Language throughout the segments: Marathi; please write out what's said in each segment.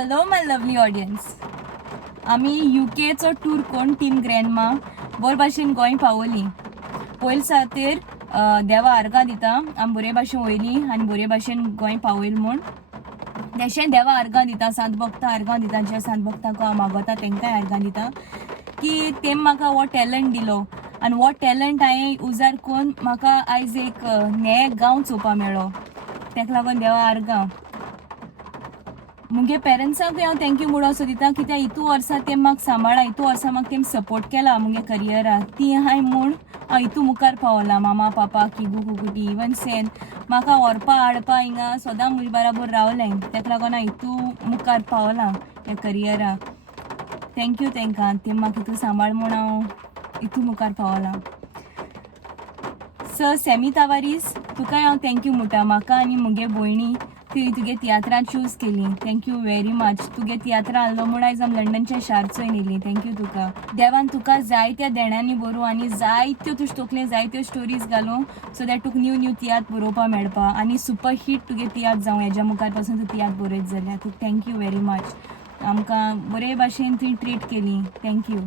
हॅलो माय लवली ऑडियन्स. आमी युकेचो टूर कोण टीम ग्रँडमा बरे भाशेन गोंय पावली. पयले सातेर देवा आर्गां दिता. आमी बरे भाशेन वयली आनी बरे भाशेन गोंय पावयल म्हूण तेशें देवा आर्गां दिता. सांत भक्तां आर्गां दिता. जे सांत भक्तांक हांव मागोता तेंकांय आर्गां दिता की तेम म्हाका हो टॅलंट दिलो आनी हो टॅलंट हांवें उजार करून म्हाका आयज एक हें गांव चोवपा मेळ्ळो. तेका लागून देवा आर्गां. मुगे पेरंट्सांकूय हांव थँक्यू म्हणून असो दिता कित्याक इतू वर्सां ते म्हाका सांबाळा. इतू वर्सां म्हाका तेम सपोर्ट केला मुगे करियराक. ती हांय म्हूण हांव इतू मुखार पावला. मामा पापा किगू कुकुटी इवन सेन म्हाका व्हरपा हाडपा हिंगा सदां म्हजे बराबर रावलें. तेका लागून हांव इतू मुखार पावलां ह्या करियराक. थँक्यू तेंकां. ते म्हाका इतू सांबाळ म्हूण हांव इतू मुखार पावलां. सर सेमी तावारीस तुकाय हांव थँक्यू म्हणटा. म्हाका आनी मुगे भयणी तुगे तियात्रां चूज केली. Thank you very much. तुगे तियात्रां आहलो म्हूण आयज आमी लंडनच्या शारचोय येयली. थँक्यू तुका. देवान तुका जायत्या देण्यांनी बरोव आनी जायत्यो तुजे तकलेन जायत्यो स्टोरीज घालूं so that Tuka new new tiatr बरोवपा मेळपा आनी सुपर हिट तुगे तियात्र जावं. हेज्या मुखार पासून तूं तियात्र बरयत जाल्यार तुका थँक्यू व्हेरी मच. आमकां बरे भाशेन तुवें ट्रीट केली. थँक्यू.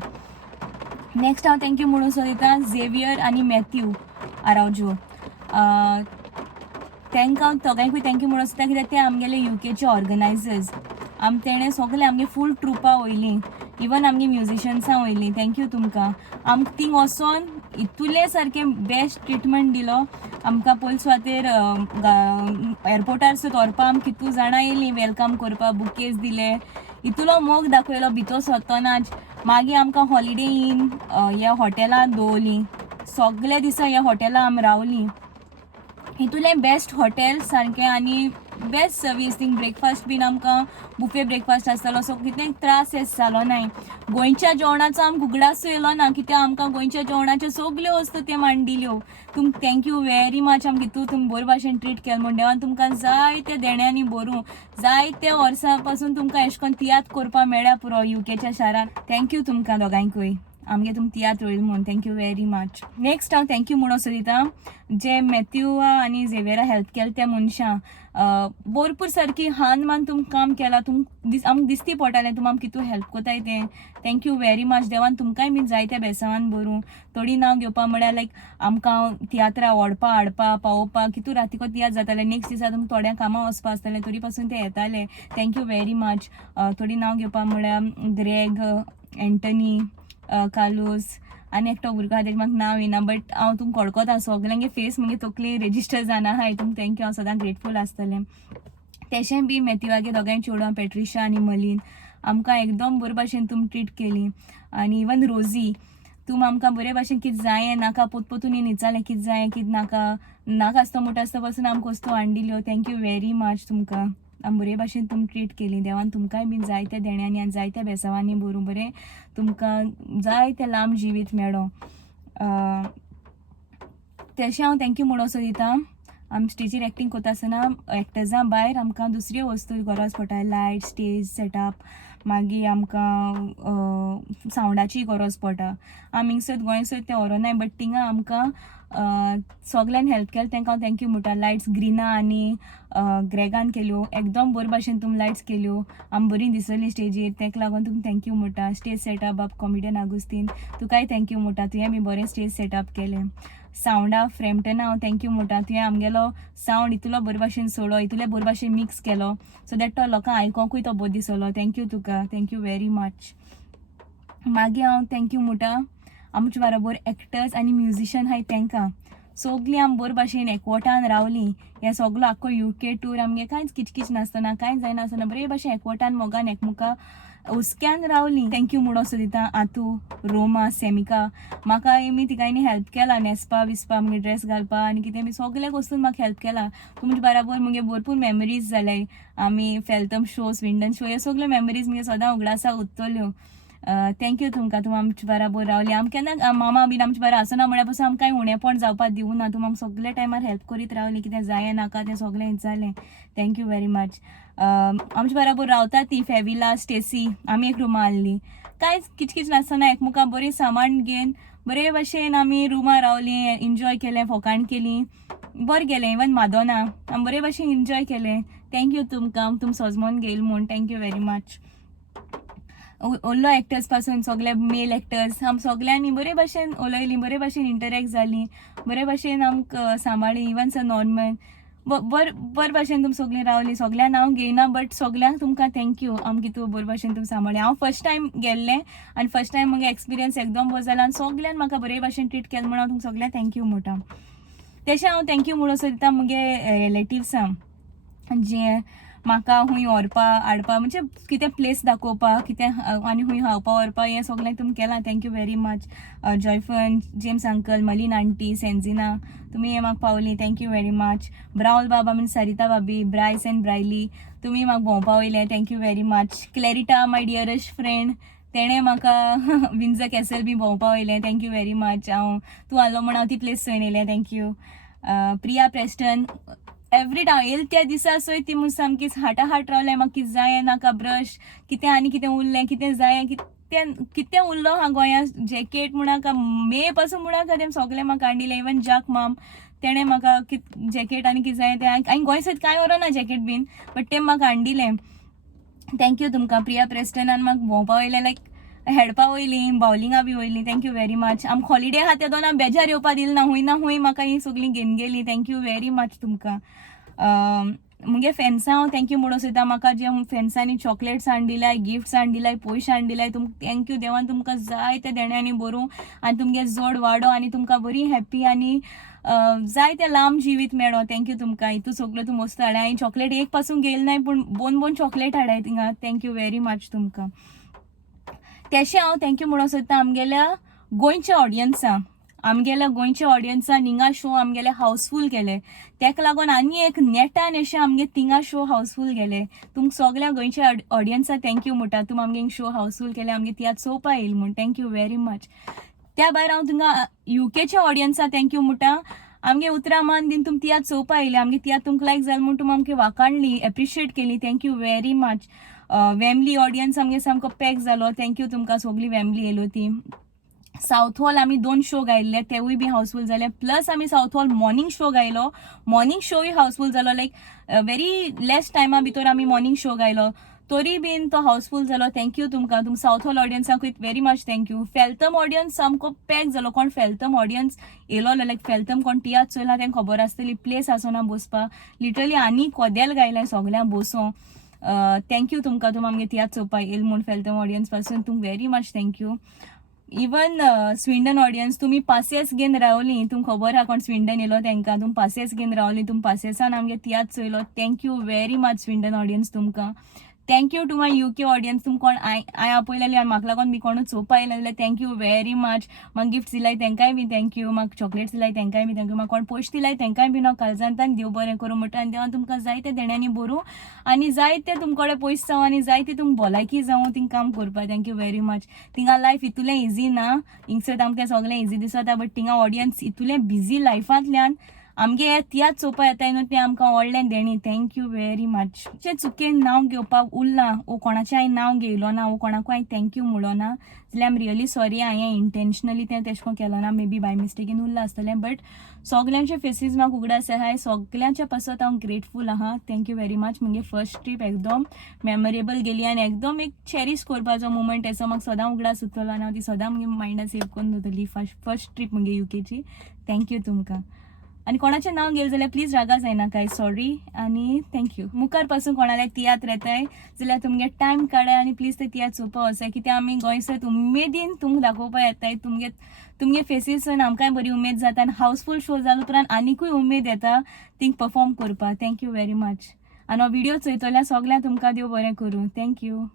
नेक्स्ट हांव थँक्यू म्हणून सो दिता झेवियर आनी मॅथ्यू आरावजो. तेंकां हांव दोगांयकूय थँक्यू म्हणून दिता कित्याक ते आमगेले युकेचे ऑर्गनायझर्स. तेणें सगळे आमगे फूल ट्रुपा वयलीं. इवन आमगे म्युजिशन्सां वयलीं. थँक्यू तुमकां. आमकां थिंग वोसोन इतुले सारकें बेस्ट ट्रिटमेंट दिलो. आमकां पयले सुवातेर एअरपोर्टार सुद्दां व्हरपा आमकां कितू जाणां येयलीं वेलकम करपा. बुकेज दिले. इतुलो मोग दाखयलो भितर सोत्तोनाच. मागीर आमकां हॉलिडे इन ह्या हॉटेलांत दवरलीं. सगळे दिसा ह्या हॉटेलांत आमी रावलीं. इतुलें बेस्ट हॉटेल सारकें आनी बेस्ट सर्वीस. थिंग ब्रेकफास्ट बीन आमकां बुफे ब्रेकफास्ट आसतालो सो कितें त्रास जालो नाय. गोंयच्या जेवणाचो आमकां उगडासूय येयलो ना कित्याक आमकां गोंयच्या जेवणाच्यो सगल्यो वस्तू ते मांडिल्यो. तुमकां थँक्यू व्हेरी मच. आमकां इतू तुमी बरे भाशेन ट्रीट केलें म्हूण. देवान तुमकां जायत्या देण्यांनी भरूं जायत्या वर्सां पासून तुमकां अशें करून तियात्र करपा मेळ्ळ्या पुरो युकेच्या शारान. थँक्यू तुमकां दोगांयकूय आमगे तुमी तियात्र वयल म्हूण. Thank you very much. नेक्स्ट हांव थँक्यू म्हणून असो दिता जे मॅथ्यूआ आनी झेवियरा हेल्प केलें त्या मनशां. भरपूर सारकी हान मान तुमकां काम केलां. आमकां दिसती पडटालें तुमी आमकां कितू हेल्प कोताय तें. Thank you very much. देवान तुमकांय बीन जायत्या बेसावान भरूं. थोडीं नांव घेवपा म्हळ्यार लायक आमकां तियात्रां व्हरपा हाडपा पावोवपा कितू रातीको तियात्र जातालें. नेक्स्ट दिसा तुमकां थोड्यां कामां वचपा आसतालें तरी पासून ते येताले. Thank you very much. थोडीं नांव घेवपा म्हळ्यार ग्रेग, एंटनी, कालूस आनी एकटो भुरगो आहा तेजें म्हाका नांव येना बट हांव तुमकां वळखोता. सगल्यांगे फेस मुगे तकली रेजिस्टर जावन आहाय. तुमकां थँक्यू. हांव सदां ग्रेटफूल आसतलें. तेशें बी मॅथ्यूवागे दोगांय चेडवां पेट्रिशा आनी मलीन आमकां एकदम बरे भाशेन तुमी ट्रीट केली. आनी इवन रोजी तुमी आमकां बरे भाशेन कितें जायें नाका पोतपोतून येवन विचारलें कितें जायें कितें नाका. नाका आसता म्हणटा आसता पासून आमकां वस्तू हाडिल्ल्यो. थँक्यू व्हेरी मच तुमकां. आमी बरे भाशेन तुमी ट्रीट केली. देवान तुमकांय बीन जायत्या देण्यांनी आनी जायत्या बेसावांनी भरूं बरें तुमकां जायतें लांब जिवीत मेळो. तेशें हांव थँक्यू म्हणून असो दिता. आमी स्टेजीर एक्टींग कोता आसतना एक्टर्सां भायर आमकां दुसऱ्यो वस्तू गरज पडटा. लायट, स्टेज सेटअप, मागीर आमकां सावंडाची गरज पडटा. आमी हिंगसर गोंयसर तें व्हरोनाय बट थिंगा आमकां सगल्यान हेल्प केलें तेंकां हांव थँक्यू म्हणटा. लायट्स ग्रिना आनी ग्रेगान केल्यो. एकदम बरे भाशेन तुमी लायट्स केल्यो. आमी बरीं दिसलीं स्टेजीर. तेका लागून तुमकां थँक्यू म्हणटा. स्टेज सेटअप बाब कॉमेडियन आगुस्तीन तुकाय थँक्यू म्हणटा. तुवें बी बरें स्टेज सेटअप केलें. सावंडा फ्रॅम्पटना हांव थँक्यू म्हणटा. तुवें आमगेलो सावंड इतलो बरे भाशेन सोडलो. इतले बरे भाशेन मिक्स केलो सो दॅट तो लोकांक आयकोंकूय तो बरो दिसलो. थँक्यू तुका. Thank you very much. मागीर हांव थँक्यू म्हणटा आमचे बरोबर एक्टर्स आनी म्युजिशियन आहाय तेंकां. सगलीं आमी बरे भाशेन एकवटान रावलीं. हे सगलो आख्खो युके टूर आमगे कांयच किचकीच नासतना कांय जायनासतना बरे भाशेन एकवटान मोगान एकमुका हुस्क्यान रावलीं. थँक्यू म्हणून असो दिता. आतू, रोमा, सेमिका म्हाका मी तिगांयनी हेल्प केला न्हेसपा विसपा मुगे ड्रेस घालपा आनी कितें बी सगल्याक वस्तून म्हाका हेल्प केला. तुमचे बराबर मुगे भरपूर मेमरीज जाल्याय. आमी फेल्थम शो, स्विंडन शो ह्यो सगल्यो मेमरीज मुगे सदां उगडासा उरतल्यो. थँक्यू तुमकां. तुमी आमचे बराबर रावली. आमी केन्ना मामा बीन आमचे बरें आसना म्हळ्यार पासून आमकां कांय उणेंपण जावपा दिवं ना. तुमी आमकां सगल्या टायमार हेल्प करीत रावली. कितें जायें नाका तें सगलें जालें. Thank you very much. आमचे बराबर रावता ती फेविला, स्टेसी आमी एक रुमा आहली. कांयच किचकीच नासतना एकमुका बरी सांबाळून घेवन बरे भाशेन आमी रुमा रावलीं. एन्जॉय केलें, फकाण केलीं. बरें गेलें. इवन मादोना आमी बरे भाशेन एन्जॉय केलें. थँक्यू तुमकां तुम सजमोन घेयल म्हूण थँक्यू व्हेरी मच. उरलो एक्टर्स पासून सगळे मेल एक्टर्स आम सगळ्यांनी बरे भाशेन उलयलीं, बरे भाशेन इंटरेक्ट जालीं, बरे भाशेन आमकां सांबाळ्ळी. इवन सर नॉर्मन बरे भाशेन तुम सगळीं रावलीं. सगळ्यांक हांव घेयना बट सगळ्यांक तुमकां थँक्यू आमकां तूं बरे भाशेन तुम सांबाळ्ळें. हांव फर्स्ट टायम गेल्लें आनी फर्स्ट टायम म्हगे एक्सपिरियन्स एकदम बरो जाला आनी सगळ्यांनी म्हाका बरे भाशेन ट्रीट केलें म्हणून हांव तुमकां सगळ्यांक थँक्यू म्हणटा. तशें हांव थँक्यू म्हणून असो दिता म्हगे रिलेटिव्सांक जे म्हाका हूंय व्हरपा हाडपा म्हणजे कितें प्लेस दाखोवपाक कितें आनी हूंय खावपा व्हरपा हें सगळें तुमी केलां. Thank you very much. जॉयफन, जेम्स अंकल, मलीन आंटी, सेन्जिना तुमी हें म्हाका पावली. Thank you very much. ब्रावल बाबा मीन सरिता भाभी, ब्रायस एंड ब्रायली तुमी म्हाका भोंवपा वयले. Thank you very much. Clarita my dearest friend तेणें म्हाका विंझर कॅसल बी भोंवपा वयलें. Thank you very much. तूं आसलो म्हण हांव ती प्लेस चोयन येयलें. Thank you. Priya Preston every time येयले त्या दिसा सोय ती म्हूण सामकी हाटा हाट रावलें. म्हाका कितें जायें नाका ब्रश कितें आनी कितें उरलें कितें जायें कितें उरलो हा गोंयांत जॅकेट म्हणाका मे पासून म्हणाका तें सगळें म्हाका हाडिल्लें. इवन जाक माम तेणें म्हाका जॅकेट आनी कितें जायें तें हांवें गोंय सयत कांय व्हरोना जॅकेट बीन बट तें म्हाका हाडिल्लें. थँक्यू तुमकां प्रिया प्रेस्टनान म्हाका भोंवपा वयलें लायक हेडपा वयलीं बावलिंगा बी वयलीं. Thank you very much. आमकां हॉलिडे आहा तेदो ना बेजार येवपा दिलें ना हूंय म्हाका ही सगळीं घेवन गेलीं. थँक्यू व्हेरी मच तुमकां. मुगे फॅन्सां हांव थँक्यू म्हणून सोदता. म्हाका जे फॅन्सांनी चॉकलेट्स हाडून दिल्याय, गिफ्ट्स हाडून दिल्याय, पयशे हाडून दिल्याय थँक्यू. देवान तुमकां जाय ते देण्यानी बरोवं आनी तुमगे जोड वाडो आनी तुमकां बरी हॅप्पी आनी जाय ते लांब जिवीत मेळो. थँक्यू तुमकां. हितू सगळ्यो तूं मस्त हाडाय. हांवें चॉकलेट एक पासून गेल नाय पूण बोन चॉकलेट हाडाय थिंगा. थँक्यू व्हेरी मच तुमकां. तेशें हांव थँक्यू म्हणून सोदता आमगेल्या गोंयच्या ऑडियन्सांक. आमगेल्या गोंयच्या ऑडियन्सान हिंगा शो आमगेले हावसफूल केले. तेका लागून आनी एक नेटान अशें आमगे थिंगा शो हावसफूल गेले. तुमकां सगल्या गोंयच्या ऑडियन्साक थँक्यू म्हणटा. तुमी आमगे शो हावसफूल केले आमगे तियात्र चोवपा येयले म्हूण. Thank you very much. त्या भायर हांव थिंगा युकेच्या ऑडियन्साक थँक्यू म्हणटा. आमगे उतरामान बीन तुमी तियात्र चोवपा येयले. आमगे तियात्र तुमकां लायक जालें म्हूण तुमी आमकां वाखाणली एप्रिशिएट केली. Thank you very much. Wembley audience आमगे सामको पॅक जालो. थँक्यू तुमकां सगळी वेमली येयलो ती. साऊथ हॉल आमी 2 शो गायल्ले तेवूय बी हावसफूल जाले. प्लस आमी साऊथ हॉल मॉर्निंग शो गायलो. मॉर्निंग शोय हावसफूल जालो. लायक व्हेरी लेस टायमा भितर आमी मॉर्निंग शो गायलो तरी बीन तो हावसफूल जालो. थँक्यू तुमकां. तुम साऊथ हॉल ऑडियन्साक very much thank you. Feltham audience सामको पॅक जालो. कोण फेल्थम ऑडियन्स येयलो लायक फेल्थम कोण तियात्र चोयला तेंका खबर आसतली प्लेस आसोना बसपा. लिटरली आनी कोदेल गायलाय सगळ्यांक बसों. थँक्यू तुमकां. तुमी आमगे तियात्र चोवपा येयले म्हूण फेल्थम ऑडियन्स पासून तुमकां very much thank you. Even Swindon audience तुमी पासेस घेवन रावलीं. तुमकां खबर आहा कोण स्विंडन येयलो तेंकां तुमी पासेस घेवन रावलीं. तुमी पासेसान आमगे तियात्र चोयलो. Thank you very much Swindon audience तुमकां. Thank you to my UK audience. तुमी कोण हांवें आपयलेली आनी म्हाका लागून बी कोण चोवपा येयलें जाल्यार थँक्यू व्हेरी मच. म्हाका गिफ्ट्स दिलाय तेंकाय बी थँक्यू. म्हाका चॉकलेट्स दिलाय तेंकाय बी थँक्यू. म्हाका कोण पयशे दिलाय तेंकाय बी हांव काळजांतल्यान देव बरें करूं म्हणटा. आनी देवान तुमकां जायते देण्यांनी भरूं आनी जायते तुमचे कडेन पयशे जावं आनी जायती तुमकां भलायकी जावं थिंग काम करपा. Thank you very much. थिंगा लायफ इतुलें इजी ना. हिंगसर आमकां सगळें इजी दिसता बट थिंगा ऑडियन्स इतुलें बिजी लायफांतल्यान आमगे हे तियात्र चोवपा येताय न्हू तें आमकां व्हडलें देणी. Thank you very much. जें चुकेन नांव घेवपाक उरलां वो कोणाचें हांवें नांव घेयलो ना वो कोणाकूय हांवें थँक्यू म्हणलो ना जाल्यार आय एम रियली सॉरी. हांवें इंटेन्शनली तें तेशें कोन्न केलो ना. मे बी बाय मिस्टेकीन उरलां आसतलें बट सगल्यांचे फेसीस म्हाका उगडास आहाय. सगल्यांच्या पासत हांव ग्रेटफूल आहा. Thank you very much. म्हगे फर्स्ट ट्रीप एकदम मेमोरेबल गेली आनी एकदम एक चॅरीश करपाचो मुमेंट असो म्हाका सदां उगडास उरतलो आनी हांव ती सदां म्हगे मायंडान सेव करून दवरतली. फर्स्ट ट्रीप म्हगे युकेची. थँक्यू तुमकां. आनी कोणाचें नांव घेतलें जाल्यार प्लीज रागा जायनाकाय. सॉरी आनी थँक्यू. मुखार पासून कोणाल्या तियात्र येताय जाल्यार तुमगे टायम काडाय आनी प्लीज ते तियात्र चोवपा वचाय. कित्याक आमी गोंयसर उमेदीन तुमकां दाखोवपा येताय. तुमगे फेसीस चोवन आमकांय बरी उमेद जाता आनी हावसफूल शो जालो उपरांत आनिकूय उमेद येता थिंग परफॉर्म करपा. Thank you very much. आनी हो व्हिडिओ चोयतल्या सगळ्यांक तुमकां देव बरें करूं. थँक्यू.